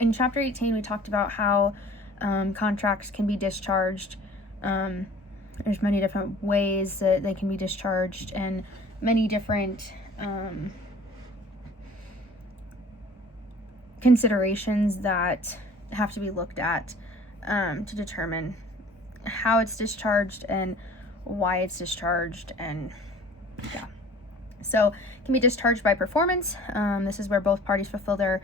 in Chapter 18, we talked about how contracts can be discharged. There's many different ways that they can be discharged, and many different considerations that have to be looked at to determine how it's discharged and why it's discharged, and yeah. So it can be discharged by performance. This is where both parties fulfill their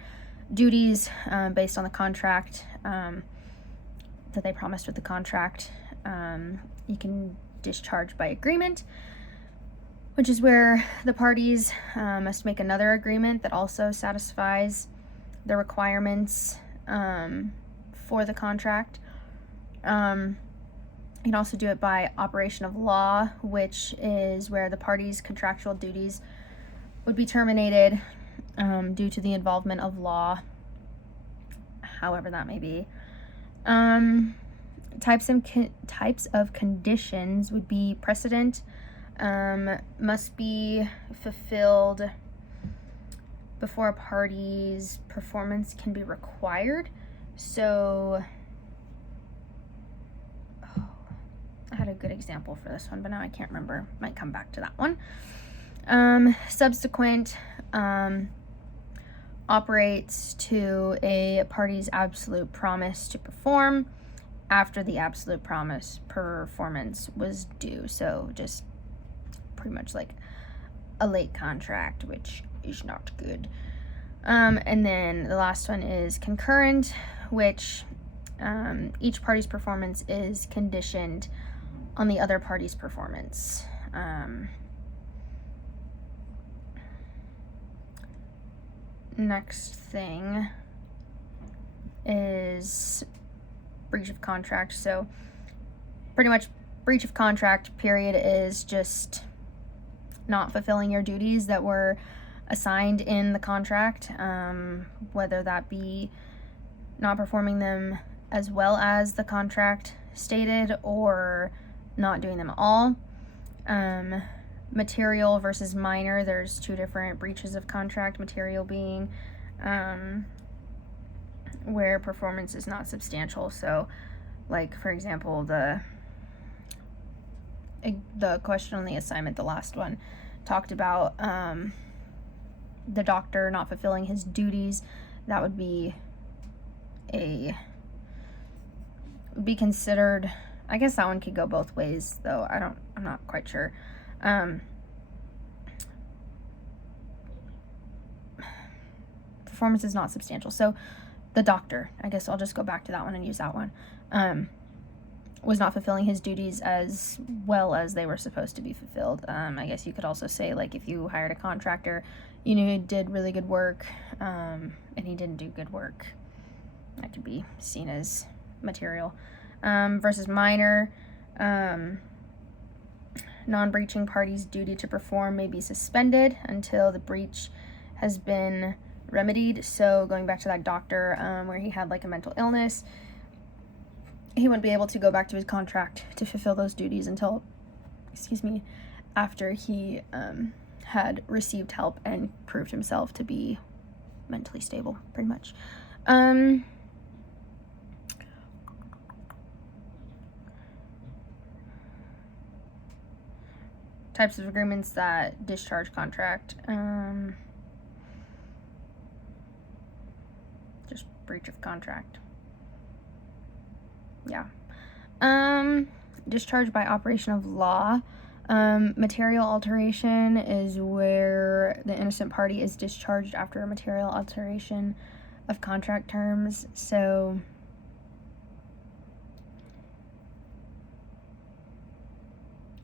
duties based on the contract that they promised with the contract. You can discharge by agreement, which is where the parties must make another agreement that also satisfies the requirements for the contract. You can also do it by operation of law, which is where the parties' contractual duties would be terminated due to the involvement of law, however that may be. Types of conditions would be precedent, must be fulfilled before a party's performance can be required. So I had a good example for this one, but now I can't remember. Might come back to that one. Subsequent operates to a party's absolute promise to perform after the absolute performance was due. So just pretty much like a late contract, which is not good. And then the last one is concurrent, which each party's performance is conditioned on the other party's performance. Next thing is breach of contract. So pretty much breach of contract period is just not fulfilling your duties that were assigned in the contract, whether that be not performing them as well as the contract stated or not doing them at all. Material versus minor, there's two different breaches of contract. Material being where performance is not substantial. So like, for example, the question on the assignment, the last one, talked about the doctor not fulfilling his duties. That would be considered, I guess that one could go both ways, though I'm not quite sure. Performance is not substantial. So the doctor, I guess I'll just go back to that one and use that one, was not fulfilling his duties as well as they were supposed to be fulfilled. I guess you could also say, like, if you hired a contractor, you knew he did really good work, and he didn't do good work, that could be seen as material. Versus minor, non-breaching party's duty to perform may be suspended until the breach has been remedied. So going back to that doctor, where he had like a mental illness, he wouldn't be able to go back to his contract to fulfill those duties until, after he had received help and proved himself to be mentally stable, pretty much. Types of agreements that discharge contract. Just breach of contract. Yeah. Discharge by operation of law. Material alteration is where the innocent party is discharged after a material alteration of contract terms. So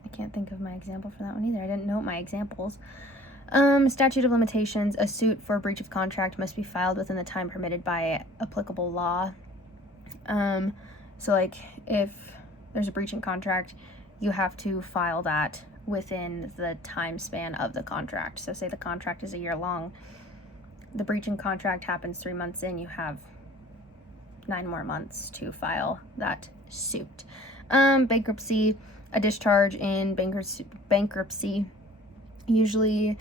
I can't think of my example for that one either. I didn't note my examples. Statute of limitations. A suit for breach of contract must be filed within the time permitted by applicable law. So like, if there's a breach in contract, you have to file that within the time span of the contract. So say the contract is a year long, the breach in contract happens 3 months in, you have 9 more months to file that suit. Bankruptcy, a discharge in bankruptcy usually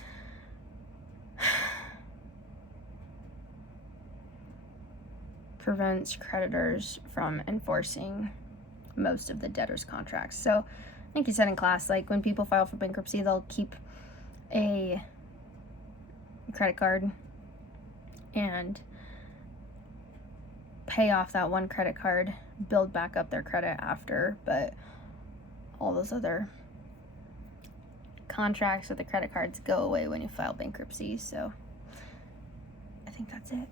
prevents creditors from enforcing most of the debtor's contracts. So, I think you said in class, like when people file for bankruptcy, they'll keep a credit card and pay off that one credit card, build back up their credit after, but all those other contracts with the credit cards go away when you file bankruptcy. So I think that's it.